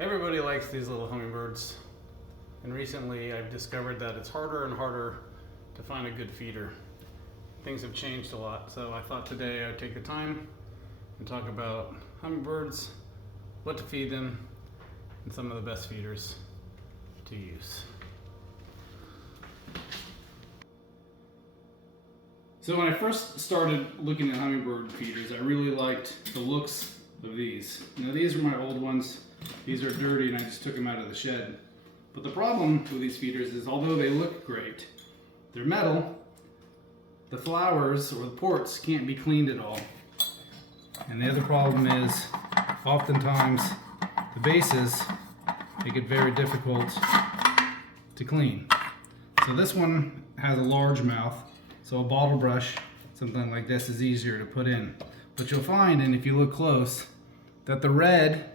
Everybody likes these little hummingbirds, and recently I've discovered that it's harder and harder to find a good feeder. Things have changed a lot, so I thought today I'd take the time and talk about hummingbirds, what to feed them, and some of the best feeders to use. So when I first started looking at hummingbird feeders, I really liked the looks of these. Now these are my old ones. These are dirty and I just took them out of the shed. But the problem with these feeders is although they look great, they're metal, the flowers or the ports can't be cleaned at all. And the other problem is oftentimes the bases make it very difficult to clean. So this one has a large mouth, so a bottle brush, something like this, is easier to put in. But you'll find, and if you look close, that the red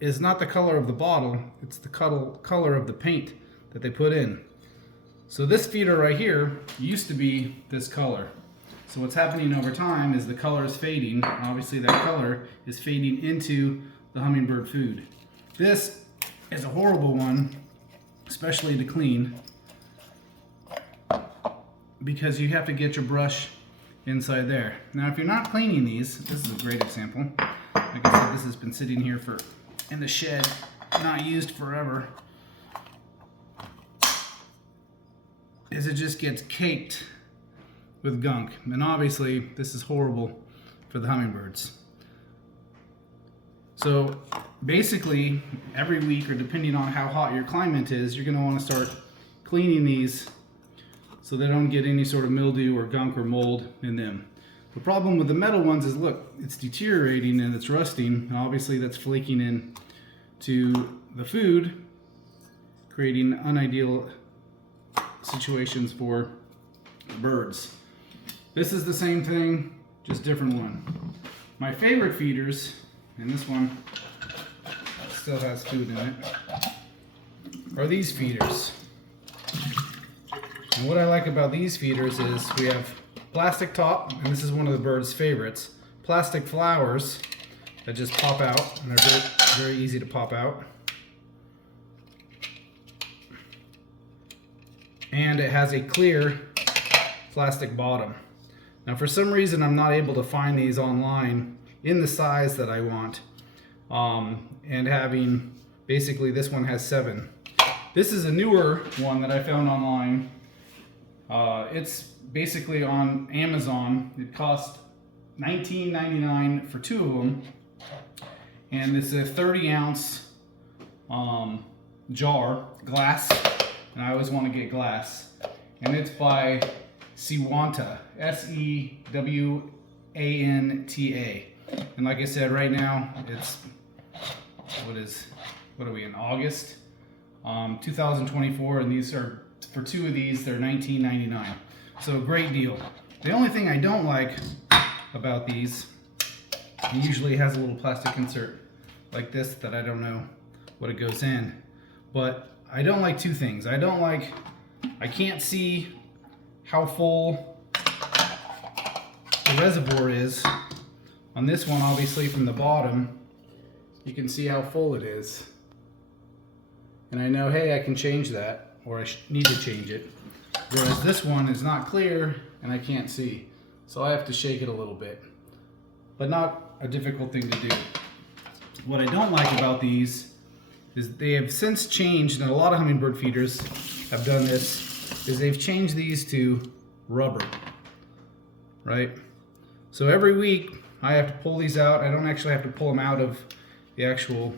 is not the color of the bottle, it's the color of the paint that they put in. So this feeder right here used to be this color. So what's happening over time is the color is fading. Obviously that color is fading into the hummingbird food. This is a horrible one, especially to clean, because you have to get your brush inside there. Now if you're not cleaning these, this is a great example. Like I said, this has been sitting here in the shed, not used forever, is it just gets caked with gunk. And obviously this is horrible for the hummingbirds. So basically every week, or depending on how hot your climate is, you're going to want to start cleaning these so they don't get any sort of mildew or gunk or mold in them. The problem with the metal ones is, look, it's deteriorating and it's rusting. Obviously that's flaking in to the food, creating unideal situations for the birds. This is the same thing, just different one. My favorite feeders, and this one still has food in it, are these feeders. And what I like about these feeders is we have plastic top, and this is one of the bird's favorites, plastic flowers that just pop out, and they're very easy to pop out. And it has a clear plastic bottom. Now for some reason I'm not able to find these online in the size that I want, and having, basically this one has 7. This is a newer one that I found online. It's basically on Amazon. It cost $19.99 for 2 of them, and it's a 30-ounce jar, glass, and I always want to get glass, and it's by Sewanta, Sewanta. And like I said, right now it's what are we in August 2024, and these are, for 2 of these, they're $19.99. So great deal. The only thing I don't like about these, it usually has a little plastic insert like this that I don't know what it goes in, but I don't like 2 things. I can't see how full the reservoir is. On this one, obviously from the bottom, you can see how full it is. And I know, hey, I can change that, or I need to change it. Whereas this one is not clear and I can't see. So I have to shake it a little bit. But not a difficult thing to do. What I don't like about these is they have since changed, and a lot of hummingbird feeders have done this, is they've changed these to rubber, right? So every week I have to pull these out. I don't actually have to pull them out of the actual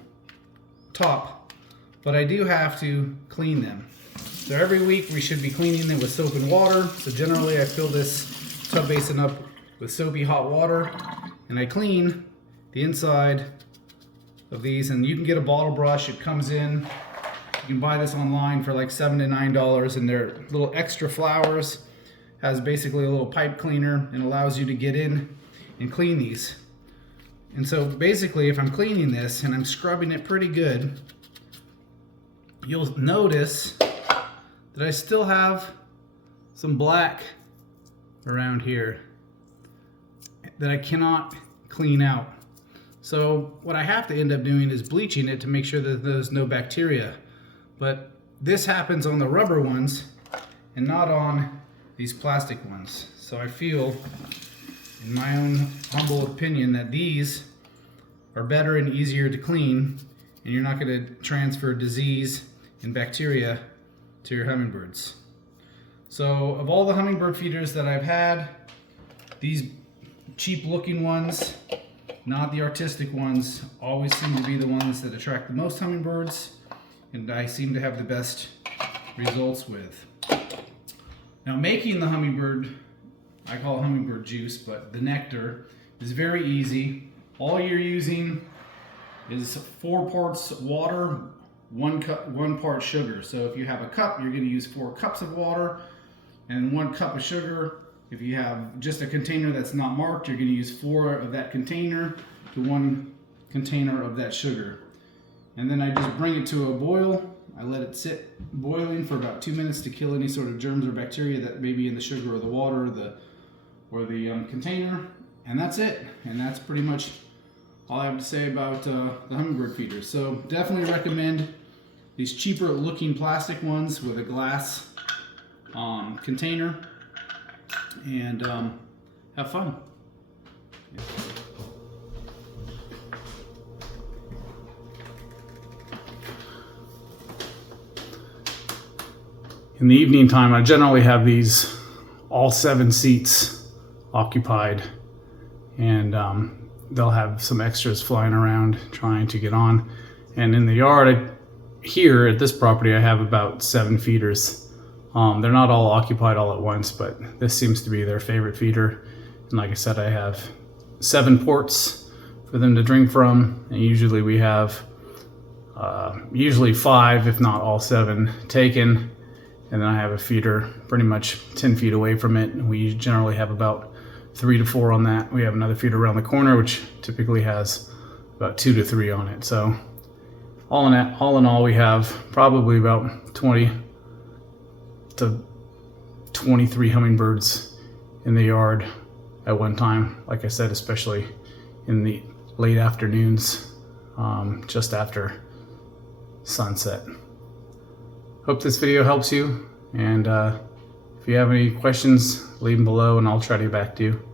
top, but I do have to clean them. So every week we should be cleaning them with soap and water. So generally I fill this tub basin up with soapy hot water, and I clean the inside of these. And you can get a bottle brush, it comes in. You can buy this online for like $7 to $9, and they're little extra flowers. Has basically a little pipe cleaner and allows you to get in and clean these. And so basically if I'm cleaning this and I'm scrubbing it pretty good, you'll notice that I still have some black around here that I cannot clean out. So what I have to end up doing is bleaching it to make sure that there's no bacteria. But this happens on the rubber ones and not on these plastic ones. So I feel, in my own humble opinion, that these are better and easier to clean, and you're not going to transfer disease and bacteria to your hummingbirds. So of all the hummingbird feeders that I've had, these cheap looking ones, not the artistic ones, always seem to be the ones that attract the most hummingbirds, and I seem to have the best results with. Now making the hummingbird, I call it hummingbird juice, but the nectar is very easy. All you're using is 4 parts water, 1 part sugar. So if you have a cup, you're going to use 4 cups of water and 1 cup of sugar. If you have just a container that's not marked, you're going to use 4 of that container to 1 container of that sugar. And then I just bring it to a boil. I let it sit boiling for about 2 minutes to kill any sort of germs or bacteria that may be in the sugar or the water or the container. And that's it. And that's pretty much all I have to say about the hummingbird feeders. So definitely recommend these cheaper looking plastic ones with a glass container, and have fun. In the evening time, I generally have these all 7 seats occupied, and they'll have some extras flying around trying to get on. And in the yard here at this property, I have about 7 feeders. They're not all occupied all at once, but this seems to be their favorite feeder. And like I said, I have 7 ports for them to drink from, and usually we have usually 5, if not all 7 taken. And then I have a feeder pretty much 10 feet away from it. We generally have about 3 to 4 on that. We have another feeder around the corner, which typically has about 2 to 3 on it. So all in all, we have probably about 20 to 23 hummingbirds in the yard at one time. Like I said, especially in the late afternoons, just after sunset. Hope this video helps you, and if you have any questions, leave them below and I'll try to get back to you.